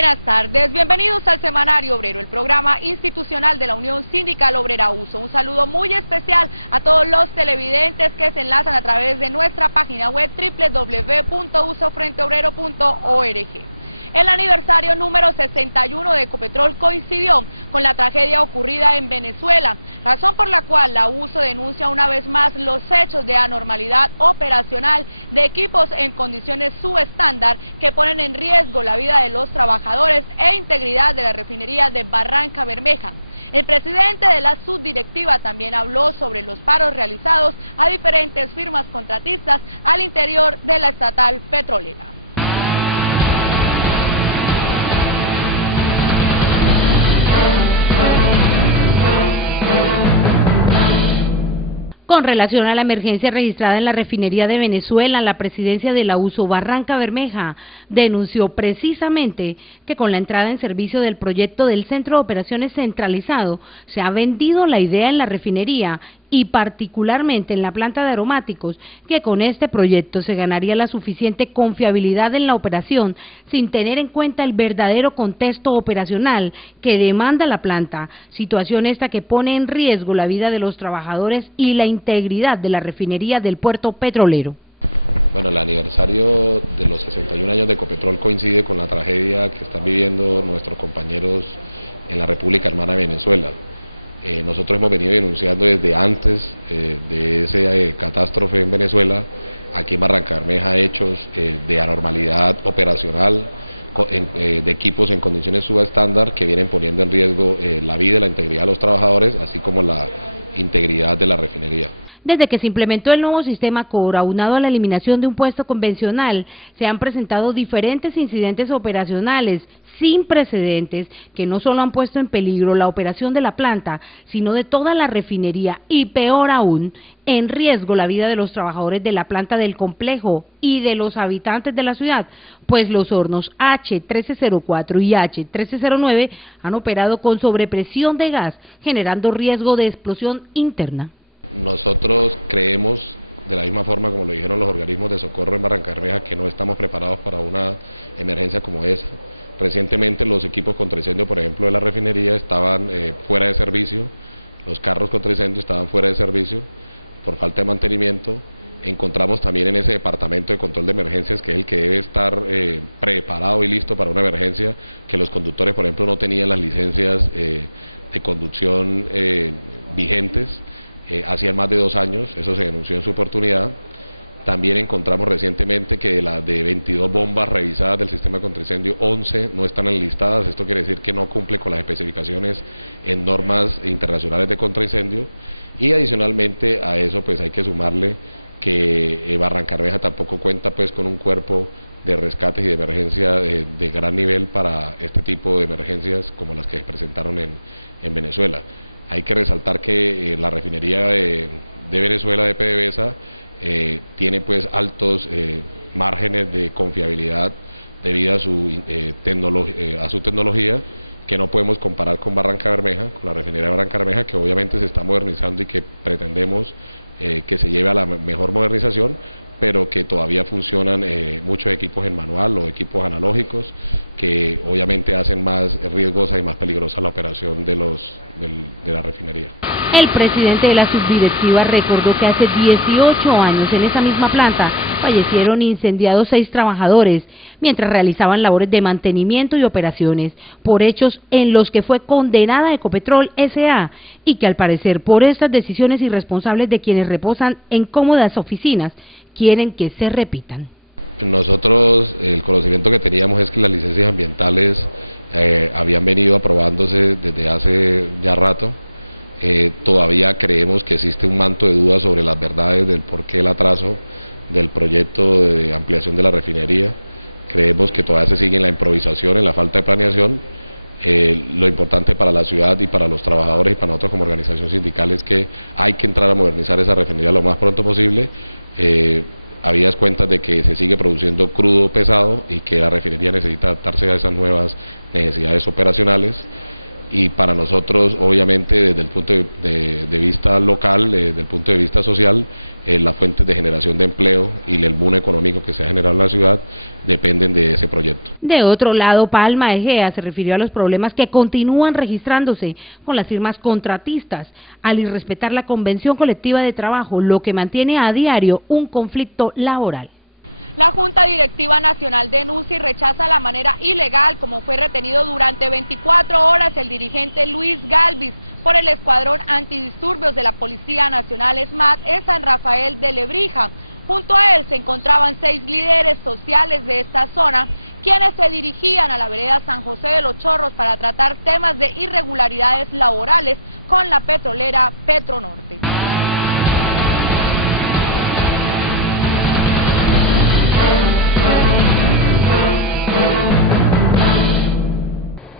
Buenas tardes, bienvenidos al Semanario Obrero, el programa institucional de la Unión Sindical Obrera USO. Un saludo muy especial a todos los televidentes que se enlazan a través de nuestra página web www.usofrenteobrero.org. El aniversario número 61 de Ecopetrol coincidió con la tragedia ocurrida en Venezuela, razón por la cual la USO denuncia una vez más los hechos de anormalidad operacional de equipos en condiciones subestándar que ponen en riesgo la vida de los trabajadores e integridad de la refinería de Barranca Bermeja. El presidente de la subdirectiva también habló sobre los paros realizados a diferentes firmas contratistas al interior de la estatal petrolera. Con relación a la emergencia registrada en la refinería de Venezuela, la presidencia de la USO Barranca Bermeja denunció precisamente que con la entrada en servicio del proyecto del Centro de Operaciones Centralizado se ha vendido la idea en la refinería y particularmente en la planta de aromáticos, que con este proyecto se ganaría la suficiente confiabilidad en la operación sin tener en cuenta el verdadero contexto operacional que demanda la planta, situación esta que pone en riesgo la vida de los trabajadores y la integridad de la refinería del puerto petrolero. Bueno, el aniversario de los 61 años de Ecopetrol coincide con la tragedia que están viviendo nuestros compañeros en la República Hermana de Venezuela. Nosotros hemos venido denunciando desde antes de esa catástrofe en Venezuela, aquí en Barranca Bermeja, hechos de anormalidad operacional, de equipos en condiciones subestándar que vienen poniendo en riesgo la vida y la integridad de los trabajadores, así como la integridad de la refinería. Desde que se implementó el nuevo sistema CORE, aunado a la eliminación de un puesto convencional, se han presentado diferentes incidentes operacionales sin precedentes que no solo han puesto en peligro la operación de la planta, sino de toda la refinería y, peor aún, en riesgo la vida de los trabajadores de la planta del complejo y de los habitantes de la ciudad, pues los hornos H1304 y H1309 han operado con sobrepresión de gas, generando riesgo de explosión interna. Nosotros creemos, de la misma forma como lo dijeron los organismos de socorro en Barranca Bermeja, que no estamos preparados para una emergencia como esa. Recientemente los equipos contra incendio, por ejemplo, de la refinería estaban fuera de servicio, los carros contra incendio estaban fuera de servicio por falta de mantenimiento. Encontramos también en ese departamento de control de emergencias, que es el que debe estar preparado y listo para una emergencia, que los conductores, por ejemplo, no tenían las licencias de conducción vigentes, hacían más de 2 años, eso se denunció en su oportunidad. También encontramos recientemente que de 22 bombas revisadas del sistema de contraincendio, 11 no están enlistadas. Esto quiere decir que no cumple con las especificaciones en normas internacionales de contraincendio. Y adicionalmente a eso pues hay que sumarle que Barranca Bermeja tampoco cuenta pues con un cuerpo de rescates y de emergencia de gran nivel para este tipo de emergencias como las que se presentaron en Venezuela. Hay que resaltar que la refinería de Venezuela, de PDVSA, tiene pues altos márgenes de confiabilidad debido a su tecnología, que no podemos comparar con Barranca Bermeja, con la refinería de Barranca Bermeja, que obviamente se está modernizando y que pretendemos que se lleve a la mejor modernización, pero que todavía funcionan muchos equipos en manual o equipos analógicos, que obviamente hacen más riesgosa y más peligrosa la operación de la refinería. El presidente de la subdirectiva recordó que hace 18 años en esa misma planta fallecieron incendiados 6 trabajadores mientras realizaban labores de mantenimiento y operaciones por hechos en los que fue condenada Ecopetrol S.A. y que al parecer por estas decisiones irresponsables de quienes reposan en cómodas oficinas quieren que se repitan. Nosotros el conocimiento que teníamos es que las licencias ambientales habían venido aprobándose desde hace ya rato. Todavía creemos que existe un manto de dudas sobre las verdades del porqué el atraso del proyecto de ampliación de la refinería. Creemos que todavía se sigue en la improvisación, en la falta de planeación. Lo importante para la ciudad y para los trabajadores y para nosotros como organización sindical es que hay que entrar a modernizar esa refinería lo más pronto posible. Habías cuentas de que se sigue produciendo crudo pesado y que la refinería necesita adaptarse a esas nuevas necesidades operacionales. y para nosotros, obviamente, desde el punto de vista local, desde el punto de vista social, las fuentes de generación de empleo y el boom económico que se ha generado en la ciudad dependen de ese proyecto. De otro lado, Palma Egea se refirió a los problemas que continúan registrándose con las firmas contratistas al irrespetar la convención colectiva de trabajo, lo que mantiene a diario un conflicto laboral. La Junta Directiva Nacional denuncia y rechaza la manera ilegal como fue retenido durante 24 horas el dirigente Luis Galvis por el Escuadrón Antidisturbios de la Policía Nacional SMAT en San Rafael de Lebrija. Junto a él se encontraban 6 líderes sociales de esta zona, quienes se dirigían a la vereda San José de los Chorros para tratar temas de irregularidades laborales con la petrolera Petronorte.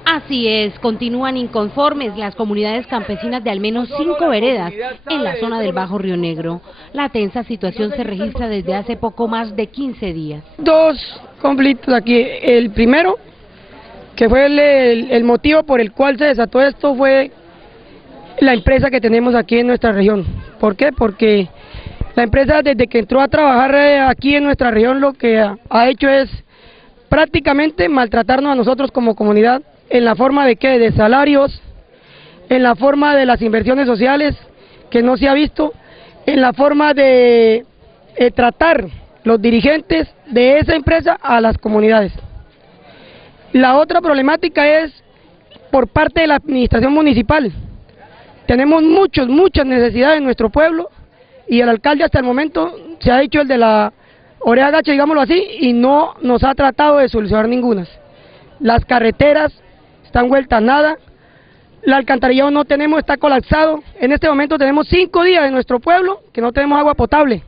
Así es, continúan inconformes las comunidades campesinas de al menos 5 veredas en la zona del Bajo Río Negro. La tensa situación se registra desde hace poco más de 15 días. 2 conflictos aquí. El primero, que fue el motivo por el cual se desató esto, fue la empresa que tenemos aquí en nuestra región. ¿Por qué? Porque la empresa, desde que entró a trabajar aquí en nuestra región, lo que ha hecho es prácticamente maltratarnos a nosotros como comunidad, en la forma de ¿qué? De salarios, en la forma de las inversiones sociales, que no se ha visto, en la forma de tratar los dirigentes de esa empresa a las comunidades. La otra problemática es por parte de la administración municipal. Tenemos muchas necesidades en nuestro pueblo y el alcalde hasta el momento se ha hecho el de la oreja gacha, digámoslo así, y no nos ha tratado de solucionar ninguna. Las carreteras están vueltas a nada, el alcantarillado no tenemos, está colapsado. En este momento tenemos 5 días en nuestro pueblo que no tenemos agua potable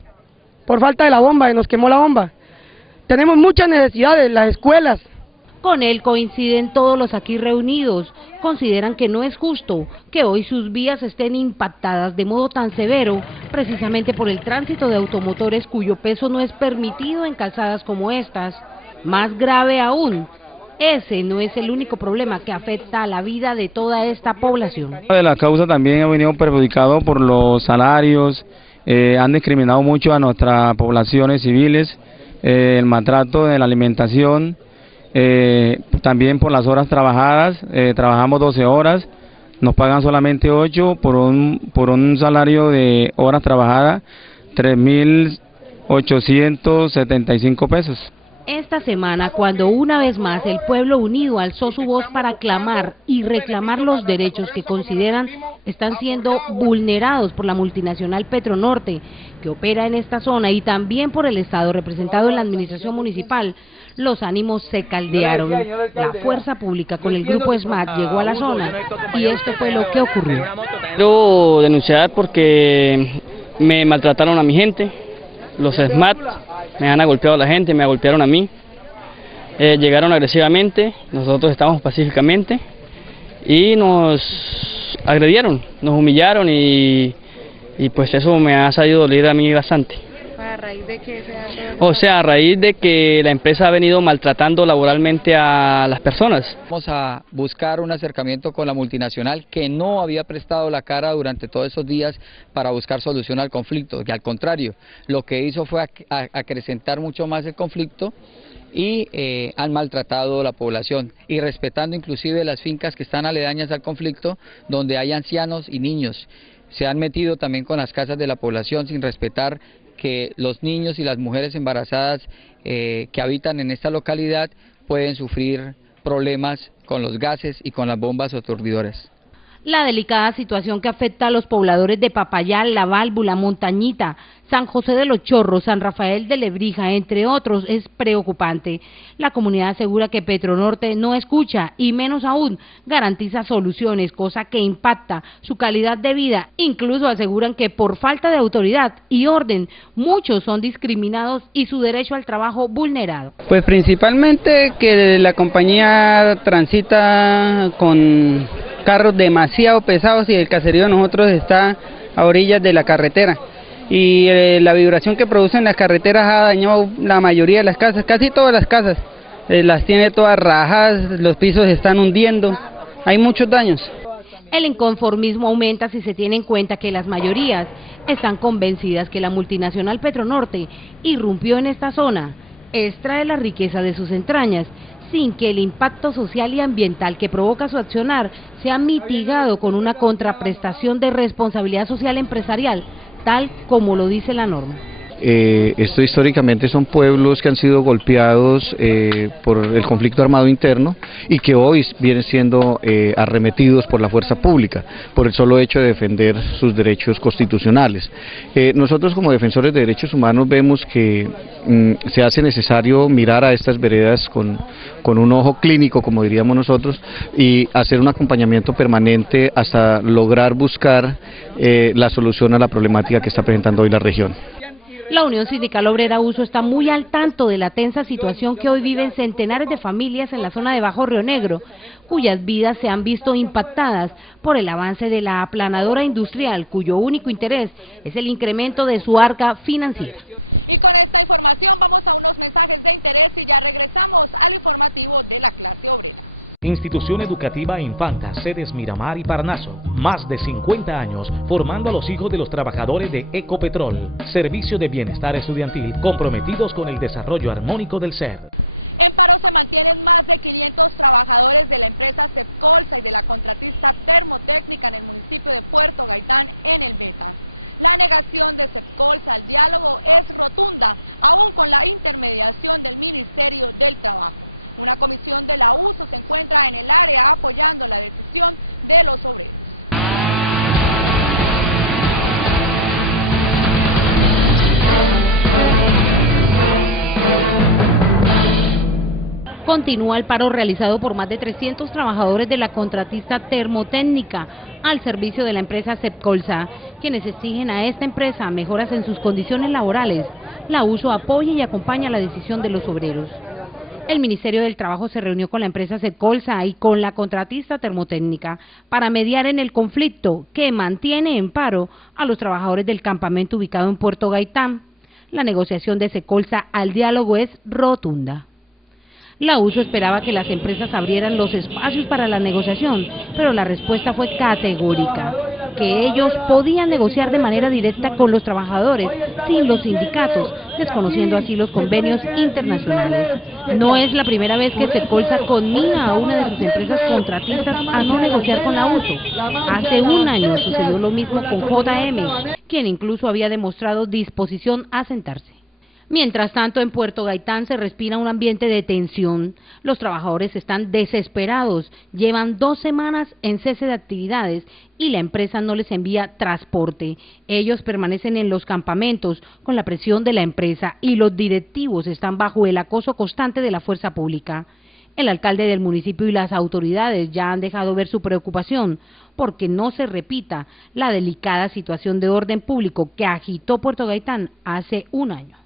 por falta de la bomba, que nos quemó la bomba. Tenemos muchas necesidades, las escuelas. Con él coinciden todos los aquí reunidos. Consideran que no es justo que hoy sus vías estén impactadas de modo tan severo, precisamente por el tránsito de automotores cuyo peso no es permitido en calzadas como estas. Más grave aún, ese no es el único problema que afecta a la vida de toda esta población. La causa también ha venido perjudicado por los salarios, han discriminado mucho a nuestras poblaciones civiles, el maltrato de la alimentación, también por las horas trabajadas, trabajamos 12 horas, nos pagan solamente 8 por un salario de horas trabajadas, 3.875 pesos. Esta semana, cuando una vez más el pueblo unido alzó su voz para clamar y reclamar los derechos que consideran están siendo vulnerados por la multinacional Petronorte, que opera en esta zona, y también por el Estado representado en la administración municipal, los ánimos se caldearon. La fuerza pública con el grupo SMAT llegó a la zona y esto fue lo que ocurrió. Quiero denunciar porque me maltrataron a mi gente, los SMAT me han golpeado a la gente, me golpearon a mí, llegaron agresivamente, nosotros estamos pacíficamente y nos agredieron, nos humillaron y pues eso me ha sabido doler a mí bastante. ¿A raíz de qué se hace? O sea, a raíz de que la empresa ha venido maltratando laboralmente a las personas. Vamos a buscar un acercamiento con la multinacional que no había prestado la cara durante todos esos días para buscar solución al conflicto, que al contrario, lo que hizo fue acrecentar mucho más el conflicto y han maltratado a la población, y respetando inclusive las fincas que están aledañas al conflicto, donde hay ancianos y niños. Se han metido también con las casas de la población sin respetar que los niños y las mujeres embarazadas que habitan en esta localidad pueden sufrir problemas con los gases y con las bombas aturdidoras. La delicada situación que afecta a los pobladores de Papayal, La Válvula, Montañita, San José de los Chorros, San Rafael de Lebrija, entre otros, es preocupante. La comunidad asegura que Petronorte no escucha y menos aún garantiza soluciones, cosa que impacta su calidad de vida. Incluso aseguran que por falta de autoridad y orden, muchos son discriminados y su derecho al trabajo vulnerado. Pues principalmente que la compañía transita con carros demasiado pesados y el caserío de nosotros está a orillas de la carretera y la vibración que producen las carreteras ha dañado la mayoría de las casas, casi todas las casas, las tiene todas rajadas, los pisos se están hundiendo hay muchos daños. El inconformismo aumenta si se tiene en cuenta que las mayorías están convencidas que la multinacional Petronorte irrumpió en esta zona, extrae la riqueza de sus entrañas, sin que el impacto social y ambiental que provoca su accionar sea mitigado con una contraprestación de responsabilidad social empresarial, tal como lo dice la norma. Esto históricamente son pueblos que han sido golpeados por el conflicto armado interno y que hoy vienen siendo arremetidos por la fuerza pública, por el solo hecho de defender sus derechos constitucionales. Nosotros como defensores de derechos humanos vemos que se hace necesario mirar a estas veredas con un ojo clínico, como diríamos nosotros, y hacer un acompañamiento permanente hasta lograr buscar la solución a la problemática que está presentando hoy la región. La Unión Sindical Obrera Uso está muy al tanto de la tensa situación que hoy viven centenares de familias en la zona de Bajo Río Negro, cuyas vidas se han visto impactadas por el avance de la aplanadora industrial, cuyo único interés es el incremento de su arca financiera. Y con esta información vamos a unos mensajes de interés y ya regresamos al informativo de la clase obrera. Institución Educativa Infanta, sedes Miramar y Parnaso, más de 50 años formando a los hijos de los trabajadores de Ecopetrol, servicio de bienestar estudiantil comprometidos con el desarrollo armónico del ser. En paro se mantienen más de 500 trabajadores de la empresa Cepcolsa y de la contratista Termotécnica en el municipio de Puerto Gaitán, en el Meta. La negación de Cepcolsa al diálogo es rotunda, aún con la intermediación del Ministerio del Trabajo. Una comisión de la USO se encuentra en el área apoyando la decisión de los obreros. Continúa el paro realizado por más de 300 trabajadores de la contratista Termotécnica al servicio de la empresa Cepcolsa, quienes exigen a esta empresa mejoras en sus condiciones laborales. La USO apoya y acompaña la decisión de los obreros. El Ministerio del Trabajo se reunió con la empresa Cepcolsa y con la contratista Termotécnica para mediar en el conflicto que mantiene en paro a los trabajadores del campamento ubicado en Puerto Gaitán. La negociación de Cepcolsa al diálogo es rotunda. La USO esperaba que las empresas abrieran los espacios para la negociación, pero la respuesta fue categórica, que ellos podían negociar de manera directa con los trabajadores, sin los sindicatos, desconociendo así los convenios internacionales. No es la primera vez que Cepcolsa conmina a una de sus empresas contratistas a no negociar con la USO. Hace un año sucedió lo mismo con JM, quien incluso había demostrado disposición a sentarse. Mientras tanto, en Puerto Gaitán se respira un ambiente de tensión. Los trabajadores están desesperados, llevan 2 semanas en cese de actividades y la empresa no les envía transporte. Ellos permanecen en los campamentos con la presión de la empresa y los directivos están bajo el acoso constante de la fuerza pública. El alcalde del municipio y las autoridades ya han dejado ver su preocupación porque no se repita la delicada situación de orden público que agitó Puerto Gaitán hace un año.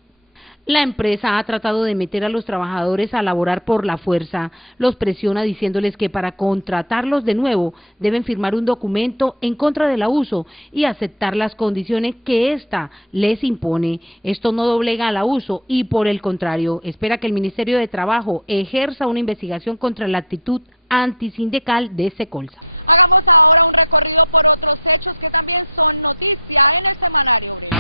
La empresa ha tratado de meter a los trabajadores a laborar por la fuerza, los presiona diciéndoles que para contratarlos de nuevo deben firmar un documento en contra de la USO y aceptar las condiciones que ésta les impone. Esto no doblega a la USO y por el contrario, espera que el Ministerio de Trabajo ejerza una investigación contra la actitud antisindical de Cepcolsa. Hagamos ahora un recorrido por otros hechos que también son noticia en el Semanario Obrero.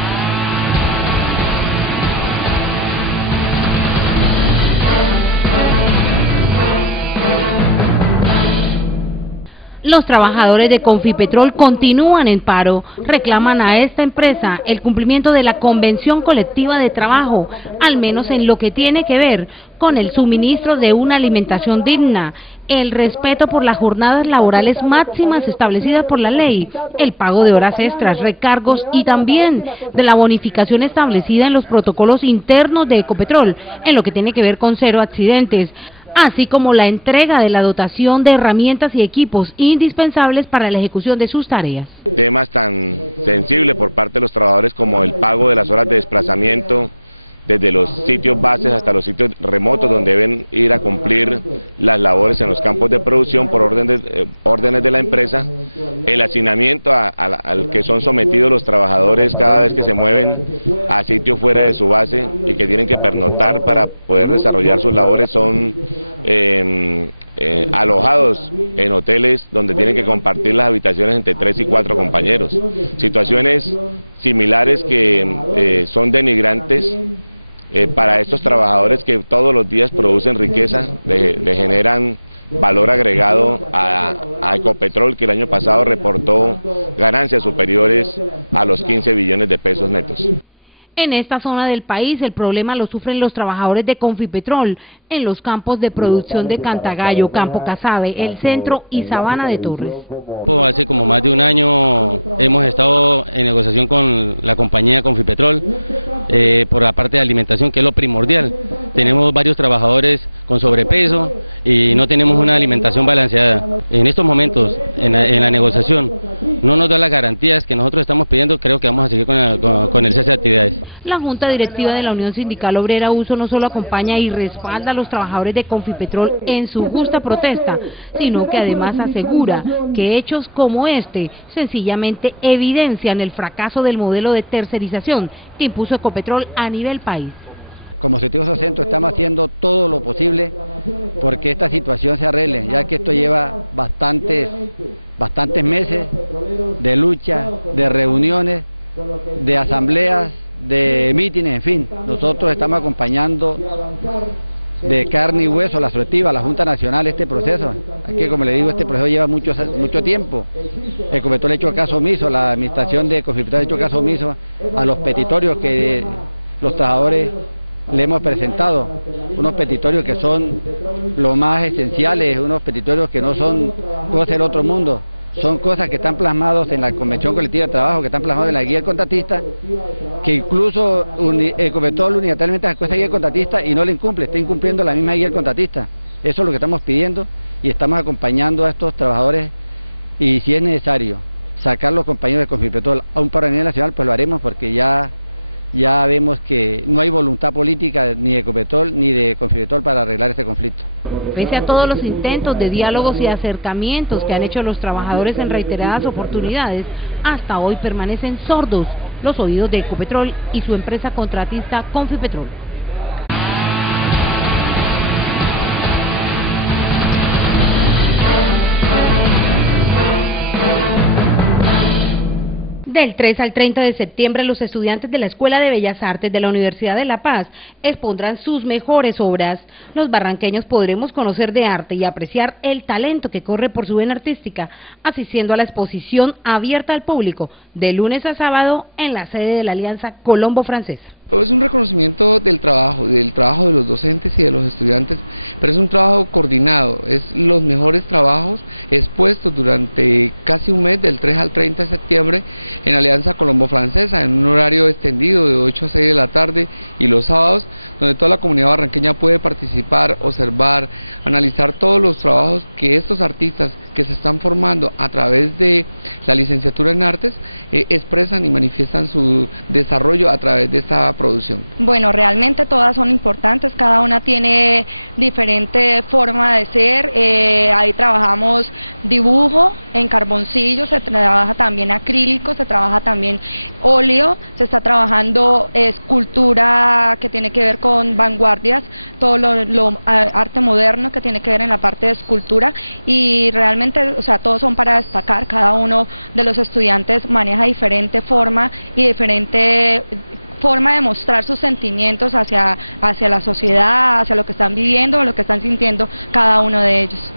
Los trabajadores de Confipetrol continúan en paro, reclaman a esta empresa el cumplimiento de la convención colectiva de trabajo, al menos en lo que tiene que ver con el suministro de una alimentación digna, el respeto por las jornadas laborales máximas establecidas por la ley, el pago de horas extras, recargos y también de la bonificación establecida en los protocolos internos de Ecopetrol, en lo que tiene que ver con 0 accidentes, así como la entrega de la dotación de herramientas y equipos indispensables para la ejecución de sus tareas. Temas tan sensibles por parte de los trabajadores como el pago de las horas de desplazamiento, desde los sitios bases hasta los sitios remotos donde deben ir a cumplir las labores en los campos de producción por órdenes de la empresa, el hacinamiento al que son sometidos los trabajadores cada vez que se mueven a sitios fuera de su base y que tienen que pernoctar para poder desarrollar sus labores son alojados en hoteles donde tienen que compartir las habitaciones entre 3 y 4 compañeros. Situaciones similares que son denigrantes para estos trabajadores que todos los días producen riqueza, le generan valor agregado a Ecopetrol, que el año pasado reportó ganancias superiores a los 15 billones de pesos netos. En esta zona del país el problema lo sufren los trabajadores de Confipetrol en los campos de producción de Cantagallo, Campo Casabe, El Centro y Sabana de Torres. Hace como más de un año hemos estado en negociación con la compañía Confipetrol por la parte de alimentación, que es lo primordial. Tenemos varios trabajadores con sobrepeso y no tenemos una alimentación balanceada. En estos momentos, en la negociación, no nos da las garantías que nosotros estamos pidiendo. Creo que vamos a seguir con el cese de actividades. La Junta Directiva de la Unión Sindical Obrera USO no solo acompaña y respalda a los trabajadores de Confipetrol en su justa protesta, sino que además asegura que hechos como este sencillamente evidencian el fracaso del modelo de tercerización que impuso Ecopetrol a nivel país. Como Sector Centro estamos haciendo todo lo posible porque esta situación se arregle, ya que esto lleva bastantes meses de lucha, de reuniones, de asambleas, de mítines, en fin. Nosotros estamos acompañando de carne y hueso, la Soletiva, la Junta Nacional, este proceso. Es que, como le digo, este proceso lleva mucho tiempo. Ecopetrol ha hecho caso omiso, la administración de Confipetrol ha hecho caso omiso a los petitorios que los trabajadores le hemos presentado, unos petitorios que son lo más esenciales, unos petitorios que no son cosas del otro mundo. Son cosas que están plasmados en la Convención Colectiva de Trabajo, que están plasmados en la guía del contratista, que incluso Ecopetrol unilateralmente sacó esa guía del contratista y no la incumple, está incumpliendo la misma guía del contratista. Eso es lo que estamos pidiendo y estamos acompañando a estos trabajadores, y si es necesario sacar los compañeros de Confipetrol a un paro a nivel nacional, pues lo haremos, porque ya vemos que no hay voluntad política ni de Ecopetrol ni de Confipetrol para arreglar este conflicto. Pese a todos los intentos de diálogos y acercamientos que han hecho los trabajadores en reiteradas oportunidades, hasta hoy permanecen sordos los oídos de Ecopetrol y su empresa contratista Confipetrol. Del 3 al 30 de septiembre, los estudiantes de la Escuela de Bellas Artes de la Universidad de La Paz expondrán sus mejores obras. Los barranqueños podremos conocer de arte y apreciar el talento que corre por su vena artística, asistiendo a la exposición abierta al público de lunes a sábado en la sede de la Alianza Colombo-Francesa. Es un reconocimiento del trabajo de los docentes y de los estudiantes, pero es un trabajo coordinado, es los mejores trabajos expuestos durante casi un mes, del 3 al 30 de septiembre, en Alianza Colombo-Francesa, en un horario extendido de 8 a 6 de la tarde y los sábados, donde toda la comunidad barranqueña puede participar, observar, analizar todos los trabajos que estos artistas que se están formando a través de la licenciatura en artes expresan y manifiestan su desarrollo a través de esta producción. Bueno, realmente todas son importantes, cada una tiene diferente forma de ser. Ahí trabajamos dibujo en carboncillo, se trabaja también acrílico, se trabaja también óleo, se está trabajando escultura que tiene que ver con vanguardias, todo lo arte moderno que tiene que ver en la parte de escultura, y realmente, o sea, todos son para destacar. Cada uno de los estudiantes maneja diferente forma y diferente forma de mostrar sus sentimientos hacia la sociedad, hacia lo que están viviendo, lo que están sintiendo cada uno de ellos.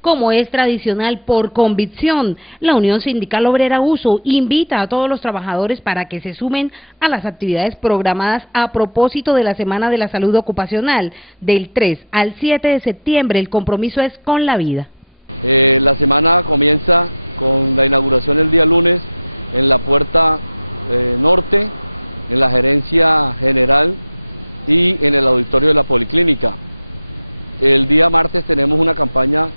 Como es tradicional por convicción, la Unión Sindical Obrera USO invita a todos los trabajadores para que se sumen a las actividades programadas a propósito de la Semana de la Salud Ocupacional. Del 3 al 7 de septiembre, el compromiso es con la vida. La semana comienza con la inauguración el día lunes en la puerta norte, en la gerencia general y en el auditorio de la Policlínica. El día martes tenemos una campaña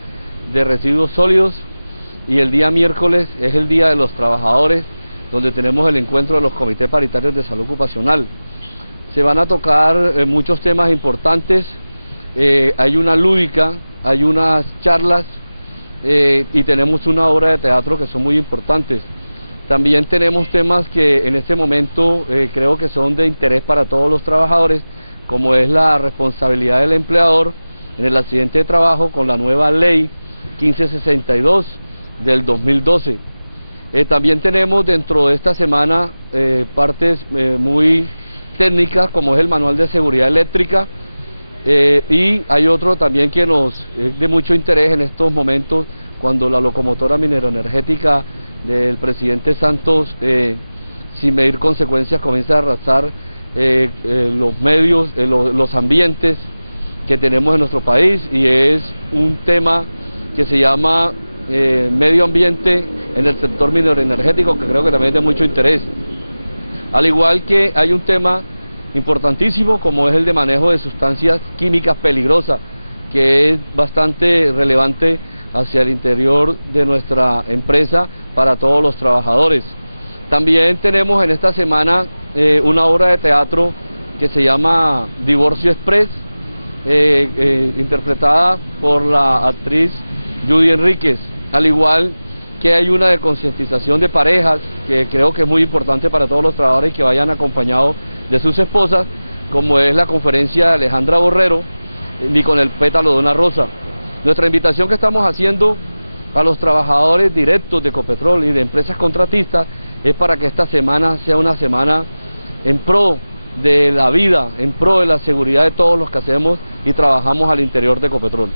de residuos sólidos y el día miércoles es el Día de los Trabajadores, donde tenemos el encuentro de los comités paritarios de salud ocupacional. Se van a tocar muchos temas importantes, hay una lúdica, hay unas charlas y tenemos una obra de teatro que son muy importantes. También tenemos temas que en este momento creo que son de interés para todos los trabajadores, como es la responsabilidad del empleador en el accidente de trabajo con la nueva ley 1562 del 2012. También tenemos dentro de esta semana partes muy técnicas, como es el manual de seguridad eléctrica, y hay otro también que nos es de mucho interés en estos momentos, cuando la locomotora mineroenergética del presidente Santos, sin medir consecuencias, comienza a arrasar los medios, los ambientes que tenemos en nuestro país, y es un tema que se llama medio ambiente en el sector mineroenergético, que creo que también es de mucho interés. Al igual que hay un tema importantísimo como es el de manejo de sustancias químicas peligrosas, que es bastante relevante hacia el interior de nuestra empresa para todos los trabajadores. También tenemos en esta semana una obra de teatro que se llama Divorcio Express, interpretada por la actriz Judy Enríquez, al igual que hay una de concientización de parejas, que creo que es muy importante para todos los trabajadores que vayan acompañados de sus esposas, como es la conferencia de Alejandra Borrero, Ni con el pétalo de una rosa. Nuestra invitación que estamos haciendo a los trabajadores directos de Ecopetrol y de empresas contratistas es para que esta semana sea una semana en pro de la vida, en pro de la seguridad de todos los que hacemos y trabajamos al interior de Ecopetrol.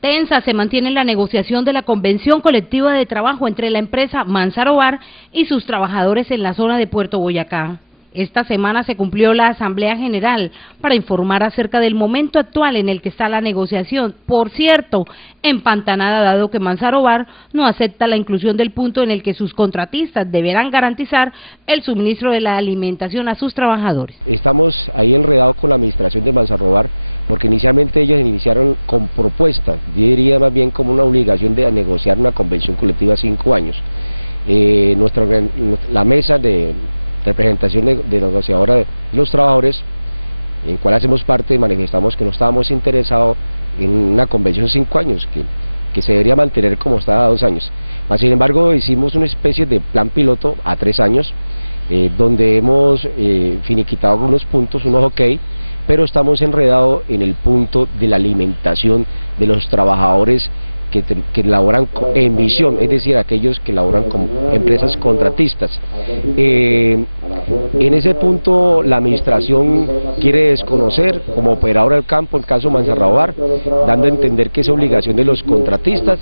Tensa se mantiene la negociación de la convención colectiva de trabajo entre la empresa Manzarobar y sus trabajadores en la zona de Puerto Boyacá. Esta semana se cumplió la Asamblea General para informar acerca del momento actual en el que está la negociación, por cierto, empantanada dado que Manzarobar no acepta la inclusión del punto en el que sus contratistas deberán garantizar el suministro de la alimentación a sus trabajadores. Estamos ahí enredados con la administración de Manzarobar porque inicialmente ellos iniciaron con propuestas, yo diría más bien como una obligación de negociar una convención colectiva 5 años. La mesa de representación de negociadora de los trabajadores, en cual hacemos parte, manifestamos que no estábamos interesados en una convención de 5 años, que se debería mantener como estaba a 2 años. Mas, sin embargo, hicimos una especie de plan piloto a 3 años, donde hemos finiquitado algunos puntos, unos ok, pero estamos enredados en el punto de la alimentación de los trabajadores que laboran en misión, es decir, aquellos que laboran como empresas contratistas. En ese punto la administración quiere desconocer como operadora del campo, en caso Manzarobar, dando a entender que es obligación de los contratistas.